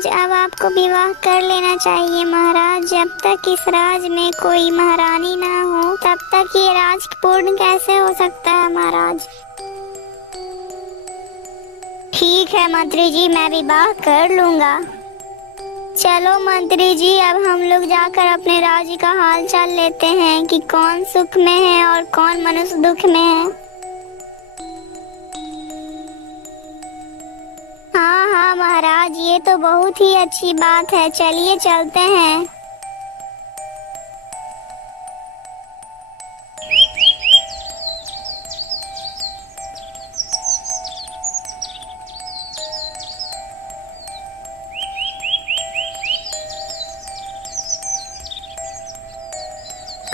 महाराज, अब आपको विवाह कर लेना चाहिए महाराज। जब तक इस राज में कोई महारानी ना हो तब तक ये राज पूर्ण कैसे हो सकता है महाराज। ठीक है मंत्री जी, मैं विवाह कर लूंगा। चलो मंत्री जी, अब हम लोग जाकर अपने राज्य का हाल चाल लेते हैं कि कौन सुख में है और कौन मनुष्य दुख में है। हाँ हाँ महाराज, ये तो बहुत ही अच्छी बात है। चलिए चलते हैं।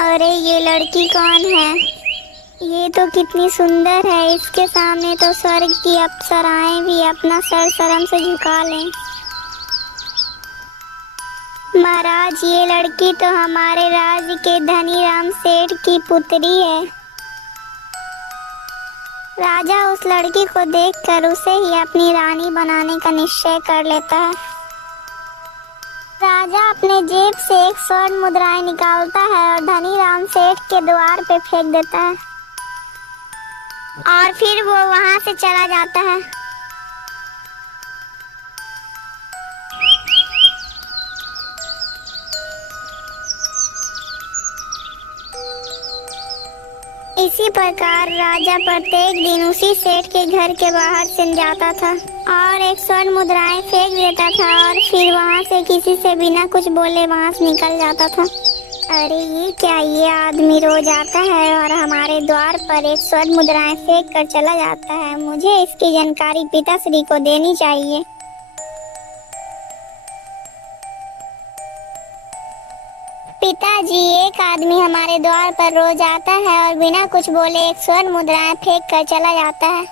अरे ये लड़की कौन है? ये तो कितनी सुंदर है। इसके सामने तो स्वर्ग की अप्सराएं भी अपना सर शर्म से झुका लें। महाराज, ये लड़की तो हमारे राज्य के धनी राम सेठ की पुत्री है। राजा उस लड़की को देखकर उसे ही अपनी रानी बनाने का निश्चय कर लेता है। राजा अपने जेब से एक स्वर्ण मुद्राएं निकालता है और धनी राम सेठ के द्वार पे फेंक देता है और फिर वो वहां से चला जाता है। इसी प्रकार राजा प्रत्येक दिन उसी सेठ के घर के बाहर से जाता था और एक स्वर्ण मुद्राएं फेंक देता था और फिर वहां से किसी से बिना कुछ बोले वहां से निकल जाता था। अरे ये क्या, ये आदमी रोज आता है और हमारे द्वार पर एक स्वर्ण मुद्राएं फेंक कर चला जाता है। मुझे इसकी जानकारी पिताश्री को देनी चाहिए। पिताजी, एक आदमी हमारे द्वार पर रोज आता है और बिना कुछ बोले एक स्वर्ण मुद्राएं फेंक कर चला जाता है।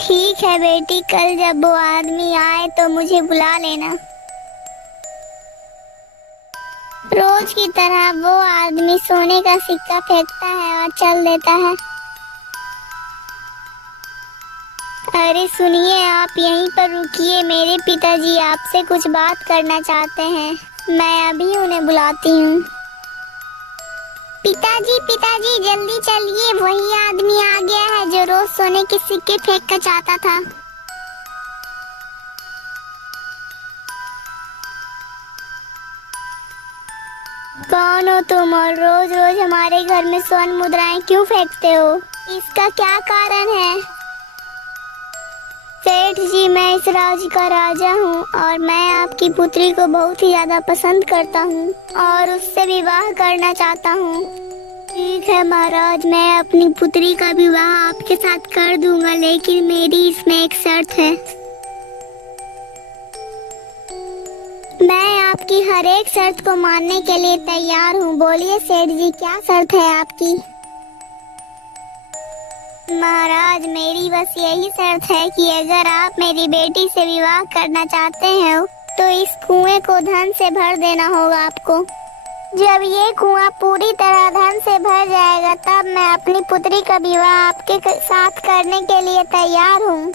ठीक है बेटी, कल जब वो आदमी आए तो मुझे बुला लेना। रोज की तरह वो आदमी सोने का सिक्का फेंकता है और चल देता है। अरे सुनिए, आप यहीं पर रुकिए। मेरे पिताजी आपसे कुछ बात करना चाहते हैं। मैं अभी उन्हें बुलाती हूँ। पिताजी पिताजी, जल्दी चलिए, वही आदमी आ गया है जो रोज सोने के सिक्के फेंक कर चाहता था। कौन हो तुम और रोज रोज हमारे घर में स्वर्ण मुद्राएं क्यों फेंकते हो? इसका क्या कारण है? सेठ जी, मैं इस राज्य का राजा हूँ और मैं आपकी पुत्री को बहुत ही ज्यादा पसंद करता हूँ और उससे विवाह करना चाहता हूँ। ठीक है महाराज, मैं अपनी पुत्री का विवाह आपके साथ कर दूंगा, लेकिन मेरी इसमें एक शर्त है। मैं आपकी हर एक शर्त को मानने के लिए तैयार हूँ। बोलिए सेठ जी, क्या शर्त है आपकी? महाराज, मेरी बस यही शर्त है कि अगर आप मेरी बेटी से विवाह करना चाहते हैं तो इस कुएं को धन से भर देना होगा आपको। जब ये कुआं पूरी तरह धन से भर जाएगा तब मैं अपनी पुत्री का विवाह आपके साथ करने के लिए तैयार हूँ।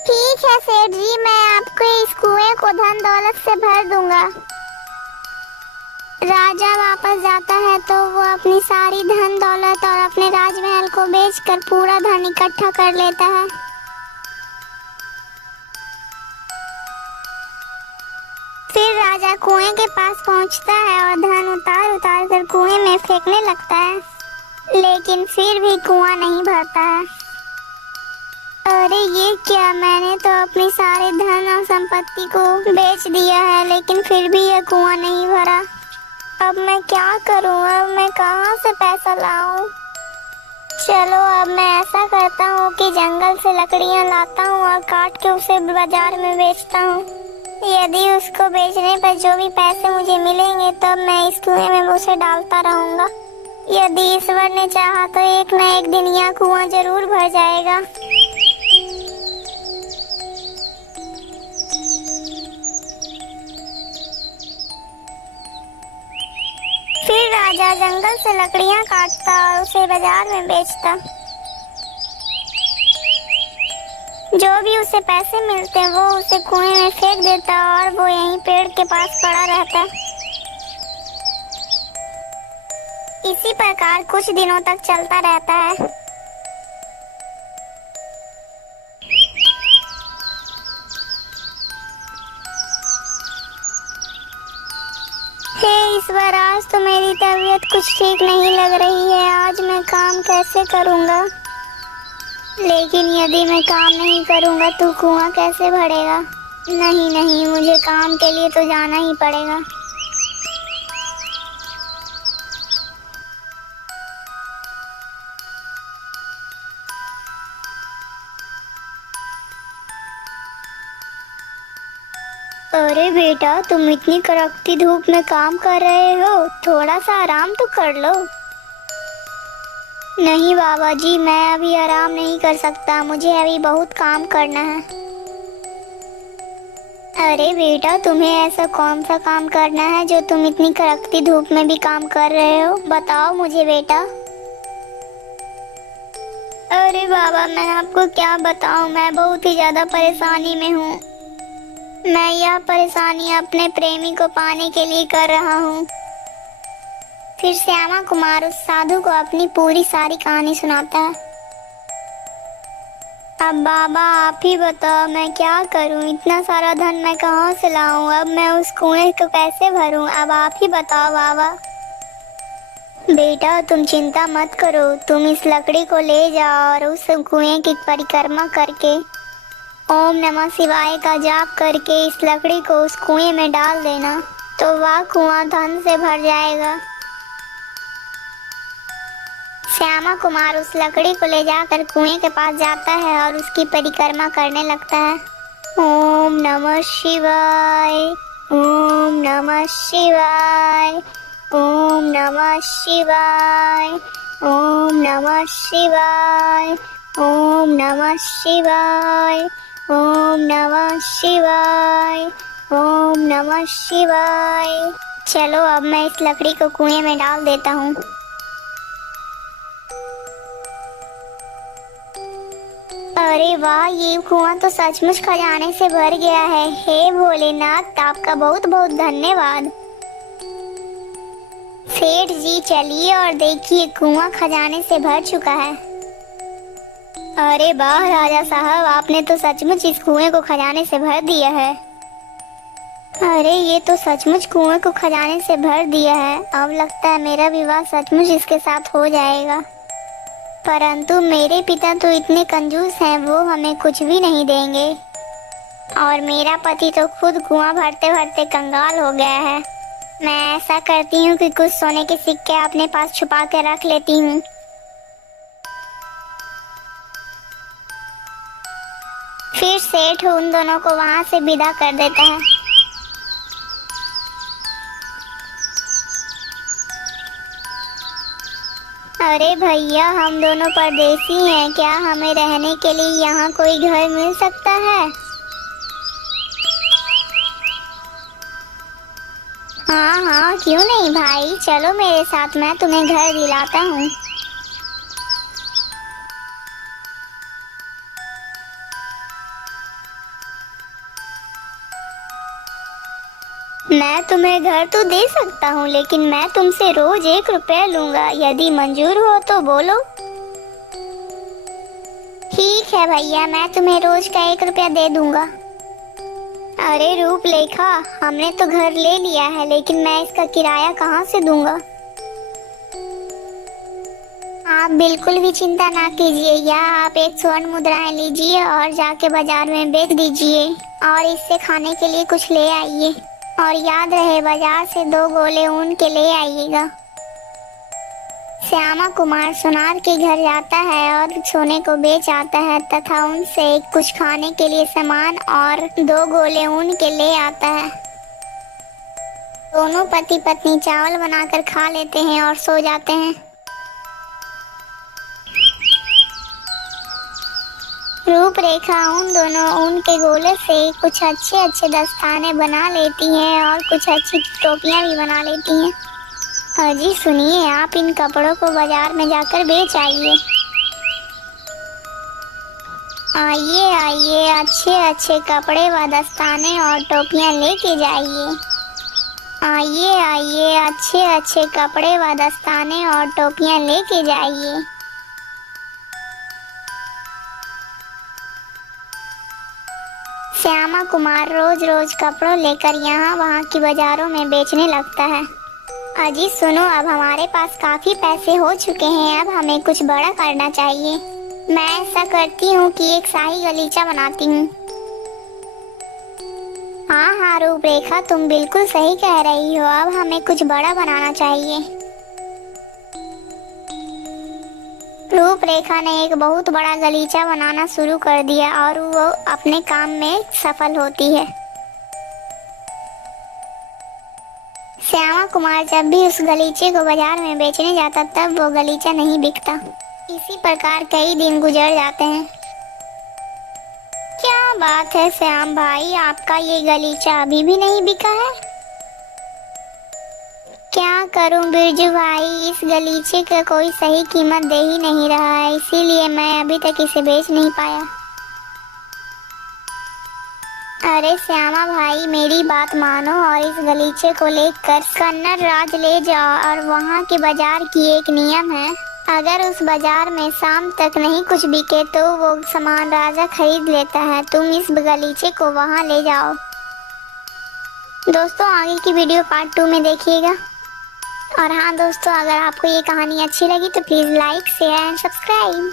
ठीक है सेठ जी, मैं आपको इस कुएं को धन दौलत से भर दूंगा। राजा वापस जाता है तो वो अपनी सारी धन दौलत और अपने राजमहल को बेचकर पूरा धन इकट्ठा कर लेता है। फिर राजा कुएं के पास पहुंचता है और धन उतार उतार कर कुएं में फेंकने लगता है, लेकिन फिर भी कुआं नहीं भरता है। अरे ये क्या, मैंने तो अपनी सारी धन और संपत्ति को बेच दिया है लेकिन फिर भी यह कुआं नहीं भरा। अब मैं क्या करूं? अब मैं कहां से पैसा लाऊं? चलो, अब मैं ऐसा करता हूं कि जंगल से लकड़ियां लाता हूं और काट के उसे बाजार में बेचता हूं। यदि उसको बेचने पर जो भी पैसे मुझे मिलेंगे तब मैं इस कुएं में उसे डालता रहूंगा। यदि ईश्वर ने चाहा तो एक न एक दिन यह कुआं जरूर भर जाएगा। फिर राजा जंगल से लकड़ियां काटता और उसे बाजार में बेचता। जो भी उसे पैसे मिलते वो उसे कुएं में फेंक देता और वो यहीं पेड़ के पास पड़ा रहता। इसी प्रकार कुछ दिनों तक चलता रहता है। हे ईश्वर, आज तो मेरी तबीयत कुछ ठीक नहीं लग रही है। आज मैं काम कैसे करूँगा? लेकिन यदि मैं काम नहीं करूँगा तो कुआं कैसे भरेगा? नहीं नहीं, मुझे काम के लिए तो जाना ही पड़ेगा। अरे बेटा, तुम इतनी कड़कती धूप में काम कर रहे हो, थोड़ा सा आराम तो कर लो। नहीं बाबा जी, मैं अभी आराम नहीं कर सकता, मुझे अभी बहुत काम करना है। अरे बेटा, तुम्हें ऐसा कौन सा काम करना है जो तुम इतनी कड़कती धूप में भी काम कर रहे हो? बताओ मुझे बेटा। अरे बाबा, मैं आपको क्या बताऊं, मैं बहुत ही ज्यादा परेशानी में हूँ। मैं यह परेशानी अपने प्रेमी को पाने के लिए कर रहा हूँ। फिर श्यामा कुमार उस साधु को अपनी पूरी सारी कहानी सुनाता है। अब बाबा आप ही बताओ, मैं क्या करूँ? इतना सारा धन मैं कहाँ से लाऊं? अब मैं उस कुएं को कैसे भरूं? अब आप ही बताओ बाबा। बेटा तुम चिंता मत करो, तुम इस लकड़ी को ले जाओ और उस कुएं की परिक्रमा करके ओम नमः शिवाय का जाप करके इस लकड़ी को उस कुएं में डाल देना, तो वह कुआं धन से भर जाएगा। श्यामा कुमार उस लकड़ी को ले जाकर कुएं के पास जाता है और उसकी परिक्रमा करने लगता है। ओम नमः शिवाय, ओम नमः शिवाय, ओम नमः शिवाय, ओम नमः शिवाय, ओम नमः शिवाय, ओम नमः शिवाय, ओम नमः शिवाय। चलो अब मैं इस लकड़ी को कुएं में डाल देता हूँ। अरे वाह, ये कुआं तो सचमुच खजाने से भर गया है। हे भोलेनाथ, आपका बहुत बहुत धन्यवाद। सेठ जी चलिए और देखिए, कुआं खजाने से भर चुका है। अरे वाह राजा साहब, आपने तो सचमुच इस कुएं को खजाने से भर दिया है। अरे ये तो सचमुच कुएं को खजाने से भर दिया है। अब लगता है मेरा विवाह सचमुच इसके साथ हो जाएगा। परंतु मेरे पिता तो इतने कंजूस हैं, वो हमें कुछ भी नहीं देंगे। और मेरा पति तो खुद कुआं भरते भरते कंगाल हो गया है। मैं ऐसा करती हूँ कि कुछ सोने के सिक्के अपने पास छुपा के रख लेती हूँ। फिर सेठ उन दोनों को वहां से विदा कर देता है। अरे भैया, हम दोनों परदेसी हैं, क्या हमें रहने के लिए यहाँ कोई घर मिल सकता है? हाँ हाँ, क्यों नहीं भाई, चलो मेरे साथ, मैं तुम्हें घर दिलाता हूँ। मैं तुम्हें घर तो दे सकता हूँ, लेकिन मैं तुमसे रोज 1 रुपया लूंगा। यदि मंजूर हो तो बोलो। ठीक है भैया, मैं तुम्हें रोज का 1 रुपया दे दूंगा। अरे रूपलेखा, हमने तो घर ले लिया है, लेकिन मैं इसका किराया कहाँ से दूंगा? आप बिल्कुल भी चिंता ना कीजिए, या आप 1 स्वर्ण मुद्राएं लीजिए और जाके बाजार में बेच दीजिए और इससे खाने के लिए कुछ ले आइए। और याद रहे, बाजार से 2 गोले ऊन के ले आइएगा। श्यामा कुमार सुनार के घर जाता है और सोने को बेच आता है तथा उनसे कुछ खाने के लिए सामान और 2 गोले ऊन के ले आता है। दोनों पति पत्नी चावल बनाकर खा लेते हैं और सो जाते हैं। रूपरेखा उन दोनों ऊन के गोले से कुछ अच्छे अच्छे दस्ताने बना लेती हैं और कुछ अच्छी टोपियां भी बना लेती हैं। अजी सुनिए, आप इन कपड़ों को बाजार में जाकर बेच आइए। आइए आइए, अच्छे अच्छे कपड़े व दस्ताने और टोपियाँ लेके जाइए। आइए आइए, अच्छे अच्छे कपड़े व दस्ताने और टोपियाँ लेके जाइए। श्यामा कुमार रोज रोज कपड़ों लेकर यहाँ वहाँ की बाजारों में बेचने लगता है। अजी सुनो, अब हमारे पास काफी पैसे हो चुके हैं, अब हमें कुछ बड़ा करना चाहिए। मैं ऐसा करती हूँ कि एक शाही गलीचा बनाती हूँ। हाँ हाँ रूपरेखा, तुम बिल्कुल सही कह रही हो, अब हमें कुछ बड़ा बनाना चाहिए। रूपरेखा ने एक बहुत बड़ा गलीचा बनाना शुरू कर दिया और वो अपने काम में सफल होती है। श्यामा कुमार जब भी उस गलीचे को बाजार में बेचने जाता तब वो गलीचा नहीं बिकता। इसी प्रकार कई दिन गुजर जाते हैं। क्या बात है श्याम भाई, आपका ये गलीचा अभी भी नहीं बिका है? क्या करूं बिरजू भाई, इस गलीचे का कोई सही कीमत दे ही नहीं रहा है, इसीलिए मैं अभी तक इसे बेच नहीं पाया। अरे श्यामा भाई, मेरी बात मानो और इस गलीचे को लेकर कन्नड़ राज ले जाओ। और वहाँ के बाजार की एक नियम है, अगर उस बाजार में शाम तक नहीं कुछ बिके तो वो सामान राजा खरीद लेता है। तुम इस गलीचे को वहाँ ले जाओ। दोस्तों, आगे की वीडियो पार्ट 2 में देखिएगा। और हाँ दोस्तों, अगर आपको ये कहानी अच्छी लगी तो please like share and subscribe.